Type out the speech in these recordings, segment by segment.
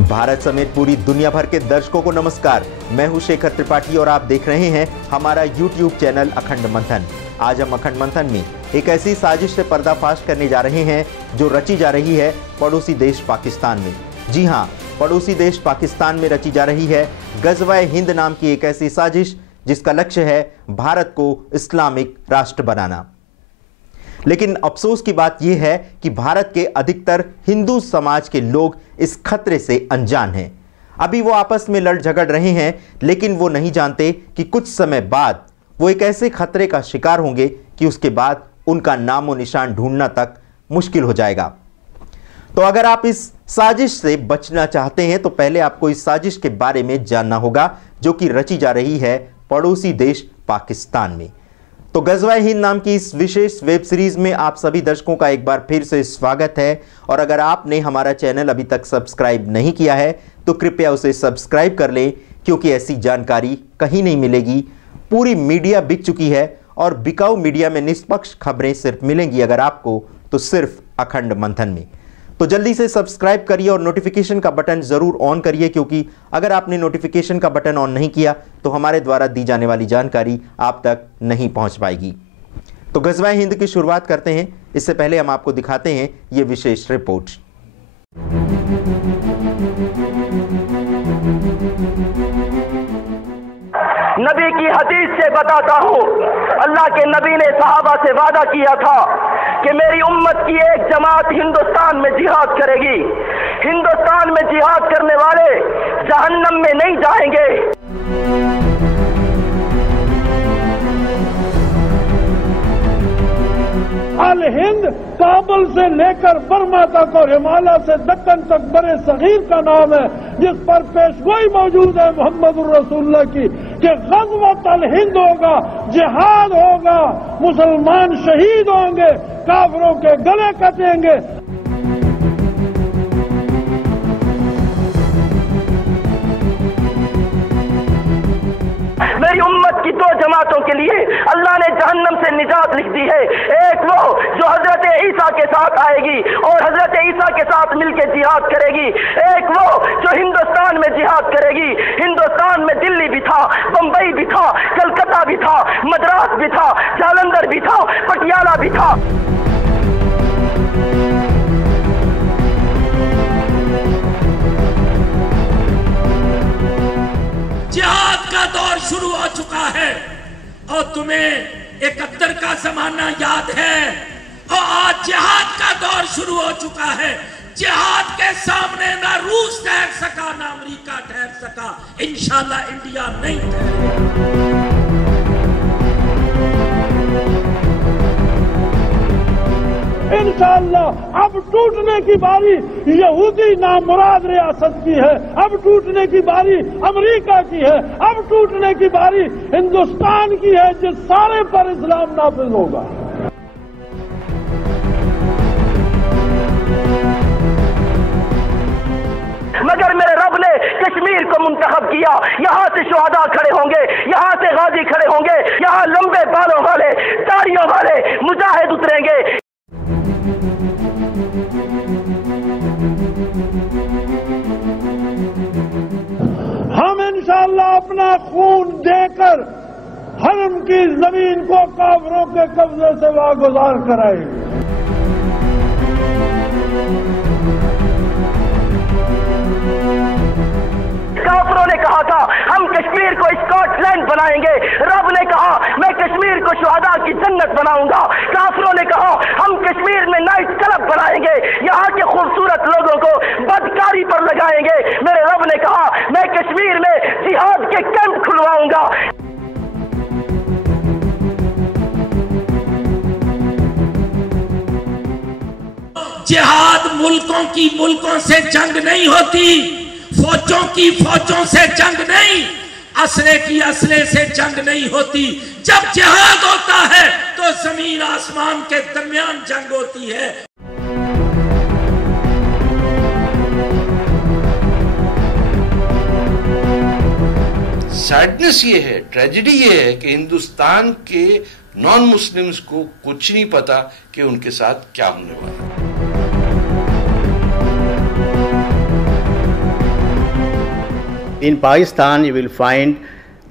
भारत समेत पूरी दुनिया भर के दर्शकों को नमस्कार। मैं हूं शेखर त्रिपाठी और आप देख रहे हैं हमारा YouTube चैनल अखंड मंथन। आज हम अखंड मंथन में एक ऐसी साजिश से पर्दाफाश करने जा रहे हैं जो रची जा रही है पड़ोसी देश पाकिस्तान में। जी हां, पड़ोसी देश पाकिस्तान में रची जा रही है गज़वा-ए हिंद नाम की एक ऐसी साजिश जिसका लक्ष्य है भारत को इस्लामिक राष्ट्र बनाना। लेकिन अफसोस की बात यह है कि भारत के अधिकतर हिंदू समाज के लोग इस खतरे से अनजान हैं। अभी वो आपस में लड़ झगड़ रहे हैं, लेकिन वो नहीं जानते कि कुछ समय बाद वो एक ऐसे खतरे का शिकार होंगे कि उसके बाद उनका नामो निशान ढूंढना तक मुश्किल हो जाएगा। तो अगर आप इस साजिश से बचना चाहते हैं तो पहले आपको इस साजिश के बारे में जानना होगा जो कि रची जा रही है पड़ोसी देश पाकिस्तान में। तो गज़वा-ए हिंद नाम की इस विशेष वेब सीरीज में आप सभी दर्शकों का एक बार फिर से स्वागत है। और अगर आपने हमारा चैनल अभी तक सब्सक्राइब नहीं किया है तो कृपया उसे सब्सक्राइब कर लें, क्योंकि ऐसी जानकारी कहीं नहीं मिलेगी। पूरी मीडिया बिक चुकी है और बिकाऊ मीडिया में निष्पक्ष खबरें सिर्फ मिलेंगी अगर आपको, तो सिर्फ अखंड मंथन में। तो जल्दी से सब्सक्राइब करिए और नोटिफिकेशन का बटन जरूर ऑन करिए, क्योंकि अगर आपने नोटिफिकेशन का बटन ऑन नहीं किया तो हमारे द्वारा दी जाने वाली जानकारी आप तक नहीं पहुंच पाएगी। तो गज़वा-ए हिंद की शुरुआत करते हैं। इससे पहले हम आपको दिखाते हैं ये विशेष रिपोर्ट। नबी की हदीस से बताता हूँ, अल्लाह के नबी ने सहाबा से वादा किया था कि मेरी उम्मत की एक जमात हिंदुस्तान में जिहाद करेगी। हिंदुस्तान में जिहाद करने वाले जहन्नम में नहीं जाएंगे। अल हिंद काबुल से लेकर बर्मा तक और हिमालय से दक्कन तक बड़े सगीर का नाम है, जिस पर पेशगोई मौजूद है मोहम्मद रसूलुल्लाह की कि ग़ज़वत अल हिंद होगा, जिहाद होगा, मुसलमान शहीद होंगे, काफिरों के गले कटेंगे। मेरी उम्मत की दो जमातों के लिए अल्लाह ने जहन्नम से निजात लिख दी है। एक वो जो हजरत ईसा के साथ आएगी और हजरत ईसा के साथ मिलकर जिहाद करेगी। एक वो जो हिंदुस्तान में जिहाद करेगी। हिंदुस्तान में दिल्ली भी था, बंबई भी था, कलकत्ता भी था, मद्रास भी था, जालंधर भी था, पटियाला भी था। जिहाद का दौर शुरू हो चुका है और तुम्हें 71 का जमाना याद है और आज जिहाद का दौर शुरू हो चुका है। जिहाद के सामने ना रूस ठहर सका ना अमेरिका ठहर सका, इंशाल्लाह इंडिया नहीं ठहरेगा। इंशाअल्लाह अब टूटने की बारी यहूदी नामुराद रियासत की है, अब टूटने की बारी अमेरिका की है, अब टूटने की बारी हिंदुस्तान की है, जिस सारे पर इस्लाम नाफिज होगा। मगर मेरे रब ने कश्मीर को मुंतखब किया। यहाँ से शुहदा खड़े होंगे, यहाँ से गाजी खड़े होंगे, यहाँ लंबे बालों वाले, दाढ़ियों वाले मुजाहिद उतरेंगे। हम इंशाअल्लाह अपना खून देकर हरम की जमीन को काफिरों के कब्जे से वागुजार कराएंगे। काफिरों ने कहा था हम कश्मीर को स्कॉटलैंड बनाएंगे। रब ने कहा मैं कश्मीर को शुहदा की जन्नत बनाऊंगा। काफिरों ने कहा हम कश्मीर में नाइट क्लब बनाएंगे, यहाँ के खूबसूरत लोगों को बदकारी पर लगाएंगे। मेरे रब ने कहा मैं कश्मीर में जिहाद के कैंप खुलवाऊंगा। जिहाद मुल्कों से जंग नहीं होती, फौजों की फौजों से जंग नहीं, असले की असले से जंग नहीं होती। जब जिहाद होता है तो जमीन आसमान के दरमियान जंग होती है। सैडनेस ये है, ट्रेजेडी ये है कि हिंदुस्तान के नॉन मुस्लिम्स को कुछ नहीं पता कि उनके साथ क्या होने वाला है। In Pakistan, you will find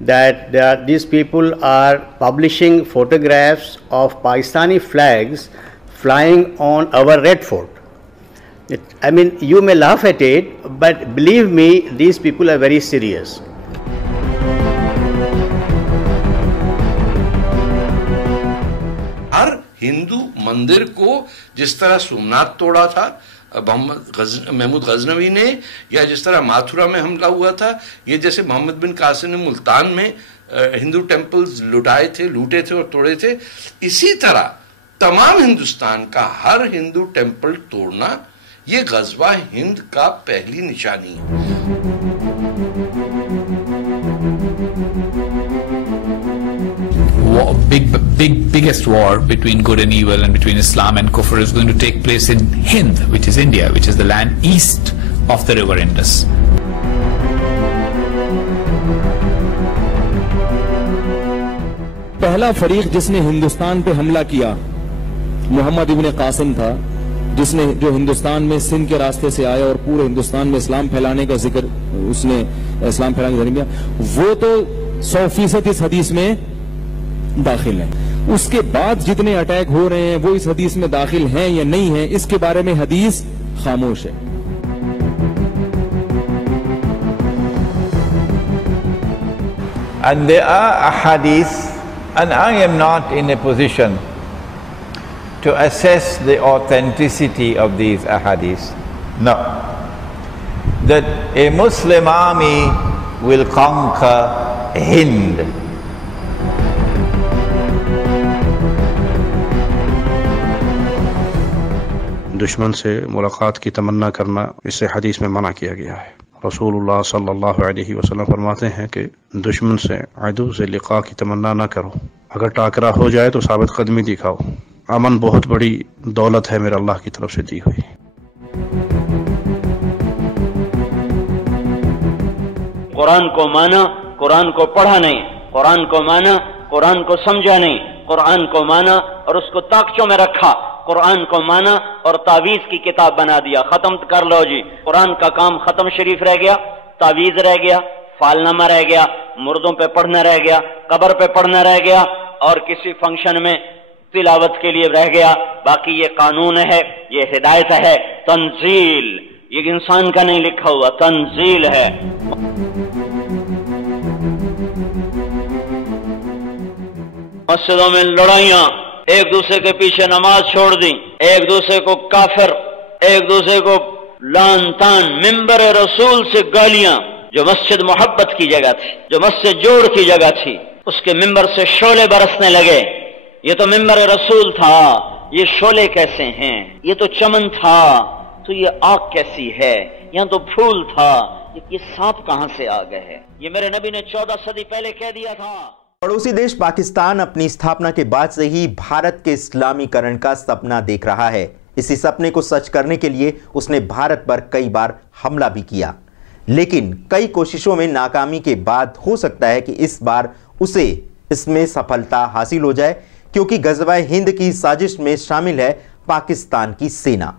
that these people are publishing photographs of Pakistani flags flying on our Red Fort. I mean, you may laugh at it, but believe me, these people are very serious. हर हिंदू मंदिर को जिस तरह सोमनाथ तोड़ा था महमूद गजनवी ने, या जिस तरह मथुरा में हमला हुआ था, ये जैसे मोहम्मद बिन कासिम ने मुल्तान में हिंदू टेम्पल्स लूटे थे और तोड़े थे, इसी तरह तमाम हिंदुस्तान का हर हिंदू टेम्पल तोड़ना ये गजवा हिंद का पहली निशानी है। Biggest war between good and evil and between Islam and Kufr is going to take place in Hind, which is India, which is the land east of the river Indus. पहला फरीक जिसने हिंदुस्तान पे हमला किया मोहम्मद इब्न कासिम था, जिसने जो हिंदुस्तान में सिंध के रास्ते से आया और पूरे हिंदुस्तान में इस्लाम फैलाने का जिक्र, उसने इस्लाम फैलाने का जिक्र किया, वो तो 100% इस हदीस में दाखिल है। उसके बाद जितने अटैक हो रहे हैं वो इस हदीस में दाखिल हैं या नहीं है, इसके बारे में हदीस खामोश है। And there are ahadith, and I am not in a position to assess the authenticity of these ahadith. No. That a Muslim army will conquer Hind. दुश्मन से मुलाकात की तमन्ना करना इससे हदीस में मना किया गया है। रसूलुल्लाह सल्लल्लाहु अलैहि वसल्लम फरमाते हैं कि दुश्मन से अदू से लिक़ा की तमन्ना ना करो, अगर टाकरा हो जाए तो साबित कदमी दिखाओ। अमन बहुत बड़ी दौलत है मेरे अल्लाह की तरफ से दी हुई। कुरान को माना, कुरान को पढ़ा नहीं, कुरान को माना, कुरान को समझा नहीं, कुरान को माना और उसको ताकचों में रखा, कुरान को माना और तावीज की किताब बना दिया। खत्म कर लो जी, कुरान का काम खत्म शरीफ रह गया, तावीज रह गया, फालनामा रह गया, मुर्दों पे पढ़ना रह गया, कब्र पे पढ़ना रह गया और किसी फंक्शन में तिलावत के लिए रह गया। बाकी ये कानून है, ये हिदायत है, तंजील, ये इंसान का नहीं लिखा हुआ, तंजील है। मस्जिदों में लड़ाइयां, एक दूसरे के पीछे नमाज छोड़ दी, एक दूसरे को काफिर, एक दूसरे को लान तान, मिंबर रसूल से गालियां। जो मस्जिद मोहब्बत की जगह थी, जो मस्जिद जोड़ की जगह थी, उसके मिंबर से शोले बरसने लगे। ये तो मिंबर रसूल था, ये शोले कैसे हैं? ये तो चमन था, तो ये आग कैसी है? यहाँ तो फूल था, ये सांप कहां से आ गए हैं? ये मेरे नबी ने 14 सदी पहले कह दिया था। पड़ोसी देश पाकिस्तान अपनी स्थापना के बाद से ही भारत के इस्लामीकरण का सपना देख रहा है। इसी सपने को सच करने के लिए उसने भारत पर कई बार हमला भी किया, लेकिन कई कोशिशों में नाकामी के बाद हो सकता है कि इस बार उसे इसमें सफलता हासिल हो जाए, क्योंकि गज़वा-ए हिंद की साजिश में शामिल है पाकिस्तान की सेना।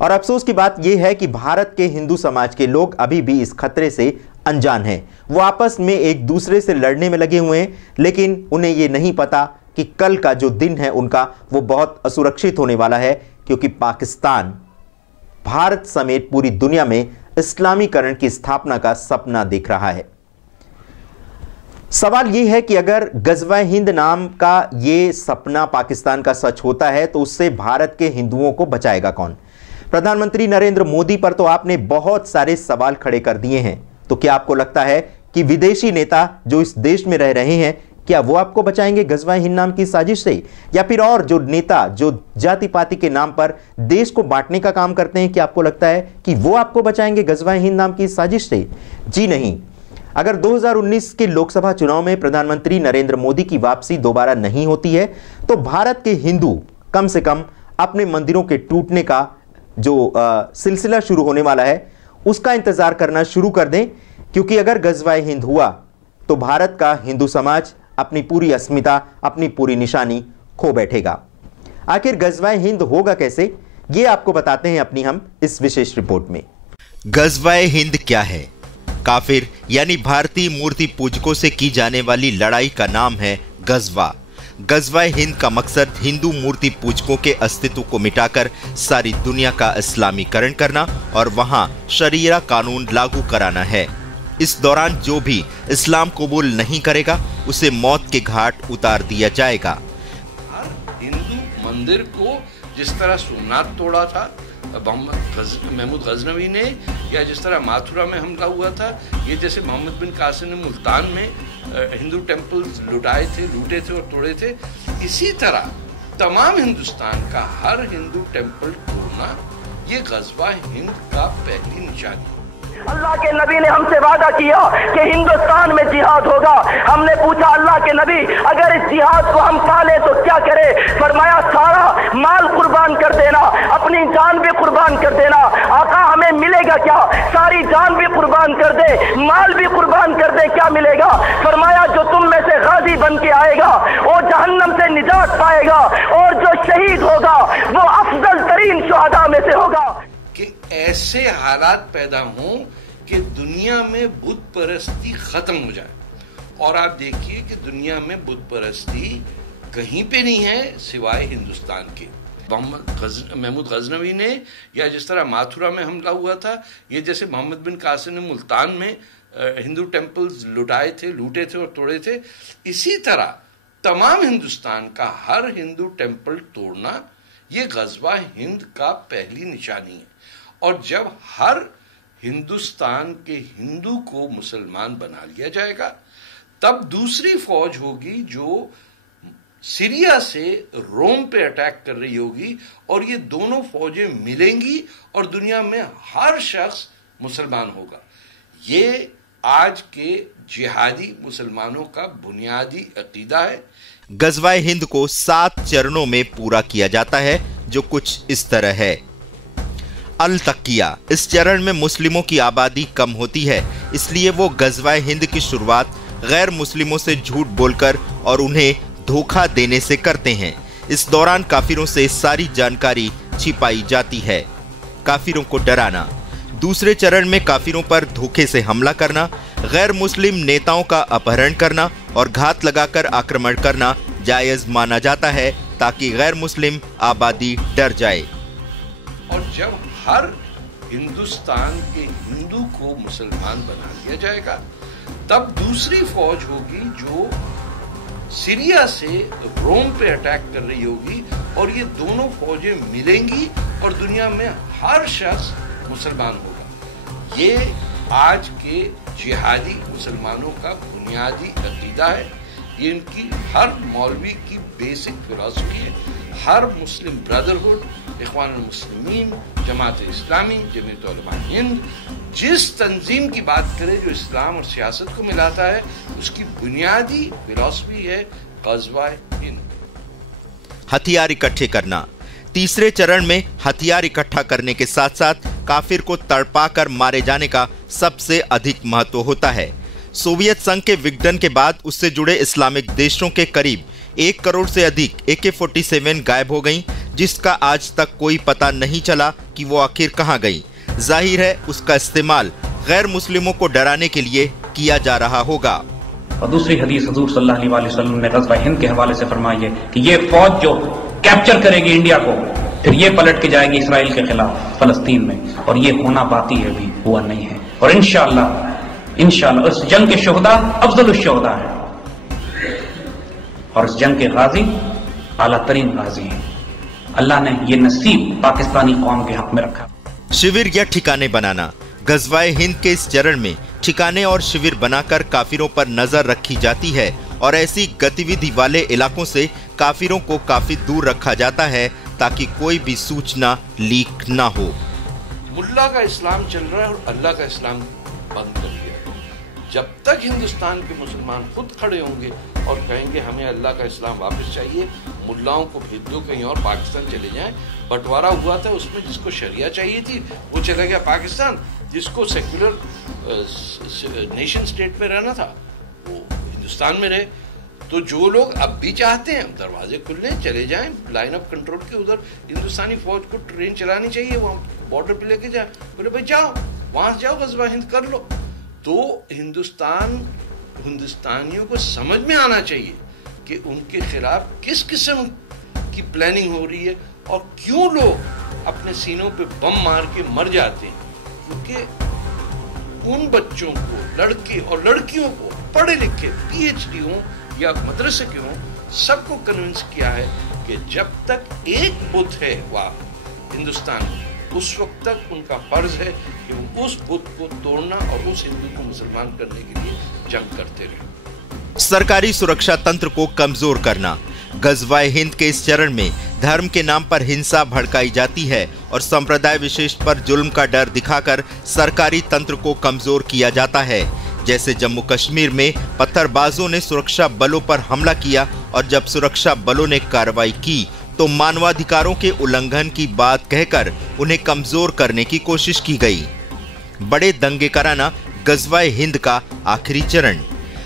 और अफसोस की बात यह है कि भारत के हिंदू समाज के लोग अभी भी इस खतरे से अनजान हैं। वो आपस में एक दूसरे से लड़ने में लगे हुए हैं, लेकिन उन्हें ये नहीं पता कि कल का जो दिन है उनका, वो बहुत असुरक्षित होने वाला है, क्योंकि पाकिस्तान भारत समेत पूरी दुनिया में इस्लामीकरण की स्थापना का सपना देख रहा है। सवाल यह है कि अगर गज़वा-ए हिंद नाम का ये सपना पाकिस्तान का सच होता है तो उससे भारत के हिंदुओं को बचाएगा कौन? प्रधानमंत्री नरेंद्र मोदी पर तो आपने बहुत सारे सवाल खड़े कर दिए हैं, तो क्या आपको लगता है कि विदेशी नेता जो इस देश में रह रहे हैं, क्या वो आपको बचाएंगे गज़वा-ए हिंद नाम की साजिश से? या फिर और जो नेता जो जाति पाति के नाम पर देश को बांटने का काम करते हैं, क्या आपको लगता है कि वो आपको बचाएंगे गज़वा-ए हिंद नाम की साजिश से? जी नहीं। अगर 2019 के लोकसभा चुनाव में प्रधानमंत्री नरेंद्र मोदी की वापसी दोबारा नहीं होती है तो भारत के हिंदू कम से कम अपने मंदिरों के टूटने का जो सिलसिला शुरू होने वाला है उसका इंतजार करना शुरू कर दें, क्योंकि अगर गज़वा-ए हिंद हुआ तो भारत का हिंदू समाज अपनी पूरी अस्मिता, अपनी पूरी निशानी खो बैठेगा। आखिर गज़वा-ए हिंद होगा कैसे, ये आपको बताते हैं अपनी हम इस विशेष रिपोर्ट में। गज़वा-ए हिंद क्या है? काफिर यानी भारतीय मूर्ति पूजकों से की जाने वाली लड़ाई का नाम है गजवा। गजवा हिंद का मकसद हिंदू मूर्ति पूजकों के अस्तित्व को मिटाकर सारी दुनिया का इस्लामीकरण करना और वहां शरीयत कानून लागू कराना है। इस दौरान जो भी इस्लाम कबूल नहीं करेगा उसे मौत के घाट उतार दिया जाएगा। हिंदू मंदिर को जिस तरह सोमनाथ तोड़ा था महमूद गजनवी ने, या जिस तरह माथुरा में हमला हुआ था, ये जैसे मोहम्मद बिन कासिम ने मुल्तान में हिंदू टेम्पल्स लूटे थे और तोड़े थे, इसी तरह तमाम हिंदुस्तान का हर हिंदू टेम्पल तोड़ना ये गजवा हिंद का पहली निशानी। अल्लाह के नबी ने हमसे वादा किया कि हिंदुस्तान में जिहाद होगा। हमने पूछा अल्लाह के नबी अगर इस जिहाद को हम पा ले तो क्या करें? फरमाया सारा माल कुर्बान कर देना, अपनी जान भी कुर्बान कर देना। आका हमें मिलेगा क्या? सारी जान भी कुर्बान कर दे, माल भी कुर्बान कर दे, क्या मिलेगा? फरमाया जो तुम में से गाजी बन के आएगा वो जहन्नम से निजात पाएगा और जो शहीद होगा वो अफजल तरीन शुहदा में से होगा। कि ऐसे हालात पैदा हों कि दुनिया में बुत परस्ती खत्म हो जाए। और आप देखिए कि दुनिया में बुत परस्ती कहीं पे नहीं है सिवाय हिंदुस्तान के। महमूद गजनवी ने, या जिस तरह माथुरा में हमला हुआ था, ये जैसे मोहम्मद बिन कासिम ने मुल्तान में हिंदू टेम्पल्स लूटे थे और तोड़े थे, इसी तरह तमाम हिंदुस्तान का हर हिंदू टेम्पल तोड़ना ये गजवा हिंद का पहली निशानी है। और जब हर हिंदुस्तान के हिंदू को मुसलमान बना लिया जाएगा तब दूसरी फौज होगी जो सीरिया से रोम पे अटैक कर रही होगी और ये दोनों फौजें मिलेंगी और दुनिया में हर शख्स मुसलमान होगा। ये आज के जिहादी मुसलमानों का बुनियादी अकीदा है। गजवा हिंद को 7 चरणों में पूरा किया जाता है जो कुछ इस तरह है। अल तकिया, इस चरण में मुस्लिमों की आबादी कम होती है, इसलिए वो गजवा हिंद की शुरुआत गैर मुस्लिमों से झूठ बोलकर और उन्हें धोखा देने से करते हैं। इस दौरान काफिरों से सारी जानकारी छिपाई जाती है। काफिरों को डराना। दूसरे चरण में काफिरों पर धोखे से हमला करना, गैर मुस्लिम नेताओं का अपहरण करना और घात लगाकर आक्रमण करना जायज माना जाता है ताकि गैर मुस्लिम आबादी डर जाए। और जब हर हिंदुस्तान के हिंदू को मुसलमान बना दिया जाएगा तब दूसरी फौज होगी जो सीरिया से रोम पे अटैक कर रही होगी और ये दोनों फौजें मिलेंगी और दुनिया में हर शख्स मुसलमान होगा। ये आज के जिहादी मुसलमानों का बुनियादी अकीदा है। ये इनकी हर मौलवी की बेसिक फिलॉसफी है। हर मुस्लिम ब्रदरहुड, इख्वान मुस्लिमीन, जमात इस्लामी, जमीयत उलमा हिंद जिस तंजीम की बात करे जो इस्लाम और सियासत को मिलाता है उसकी बुनियादी फिलॉसफी है गजवा हिंद। हथियार इकट्ठे करना। तीसरे चरण में हथियार इकट्ठा करने के साथ साथ काफिर को तड़पा कर मारे जाने का सबसे अधिक महत्व होता है। सोवियत संघ के विघटन के बाद उससे जुड़े इस्लामिक देशों के करीब 1 करोड़ से अधिक AK-47 गायब हो गईं, जिसका आज तक कोई पता नहीं चला कि वो आखिर कहां गईं। जाहिर है उसका इस्तेमाल गैर मुस्लिमों को डराने के लिए किया जा रहा होगा। और दूसरी हदीस हुजूर सल्लल्लाहु अलैहि वसल्लम ने गज़वा हिंद के हवाले से फरमाई है कि ये फौज जो कैप्चर करेगी इंडिया को फिर ये पलट के जाएगी इसराइल के खिलाफ फलस्तीन में, और ये होना बाकी है, भी हुआ नहीं है। और इंशाअल्लाह उस जंग के शुहदा अफजल शुहदा है और इस जंग के गाजी आला तरीन गाजी हैं। अल्लाह ने ये नसीब पाकिस्तानी कौम के हक में रखा। शिविर या ठिकाने बनाना। गजवाए हिंद के इस चरण में ठिकाने और शिविर बनाकर काफिरों पर नजर रखी जाती है और ऐसी गतिविधि वाले इलाकों से काफिरों को काफी दूर रखा जाता है ताकि कोई भी सूचना लीक ना हो। मुल्ला का इस्लाम चल रहा है और अल्लाह का इस्लाम बंद कर दिया। जब तक हिंदुस्तान के मुसलमान खुद खड़े होंगे और कहेंगे हमें अल्लाह का इस्लाम वापस चाहिए, मुल्लाओं को भेज दो कहीं और पाकिस्तान चले जाएं। बंटवारा हुआ था उसमें जिसको शरिया चाहिए थी वो चला गया पाकिस्तान, जिसको सेक्युलर नेशन स्टेट में रहना था वो हिंदुस्तान में रहे। तो जो लोग अब भी चाहते हैं दरवाजे खुले चले जाएं, लाइन ऑफ कंट्रोल के उधर हिंदुस्तानी फौज को ट्रेन चलानी चाहिए, वहां बॉर्डर पे लेके जाए, बोले भाई जाओ वहां जाओ गजवा हिंद कर लो। तो हिंदुस्तानियों को समझ में आना चाहिए कि उनके खिलाफ किस किस्म की प्लानिंग हो रही है और क्यों लोग अपने सीनों पे बम मार के मर जाते हैं। क्योंकि उन बच्चों को, लड़के और लड़कियों को, पढ़े लिखे PhD हो या मदरसे के हों, सबको कन्विंस किया है कि जब तक एक बुत है वहाँ हिंदुस्तान में, उस वक्त तक उनका फर्ज है कि वो उस बुत को तोड़ना और उस हिंदू को मुसलमान करने के लिए जंग करते रहे। सरकारी सुरक्षा तंत्र को कमजोर करना। गज़वाए हिंद के इस चरण में धर्म के नाम पर हिंसा भड़काई जाती है और संप्रदाय विशेष पर जुल्म का डर दिखाकर सरकारी तंत्र को कमजोर किया जाता है। जैसे जम्मू कश्मीर में पत्थरबाजों ने सुरक्षा बलों पर हमला किया और जब सुरक्षा बलों ने कार्रवाई की तो मानवाधिकारों के उल्लंघन की बात कहकर उन्हें कमजोर करने की कोशिश की गई। बड़े दंगे कराना गज़वाए हिंद का आखिरी चरण।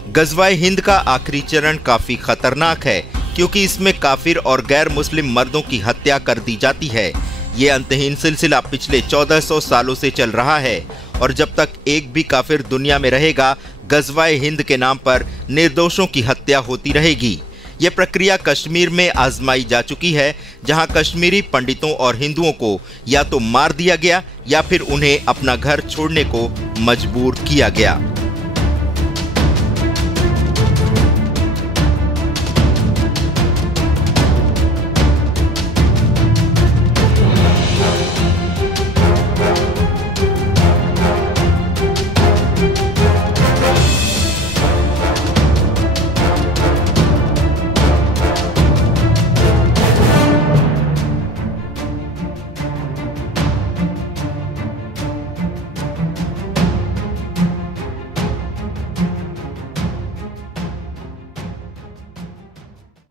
गज़वाए हिंद का आखिरी चरण काफी खतरनाक है क्योंकि इसमें काफिर और गैर मुस्लिम मर्दों की हत्या कर दी जाती है। ये अंतहीन सिलसिला पिछले 1400 सालों से चल रहा है और जब तक एक भी काफिर दुनिया में रहेगा, गज़वाए हिंद के नाम पर निर्दोषों की हत्या होती रहेगी। ये प्रक्रिया कश्मीर में आजमाई जा चुकी है, जहां कश्मीरी पंडितों और हिंदुओं को या तो मार दिया गया या फिर उन्हें अपना घर छोड़ने को मजबूर किया गया।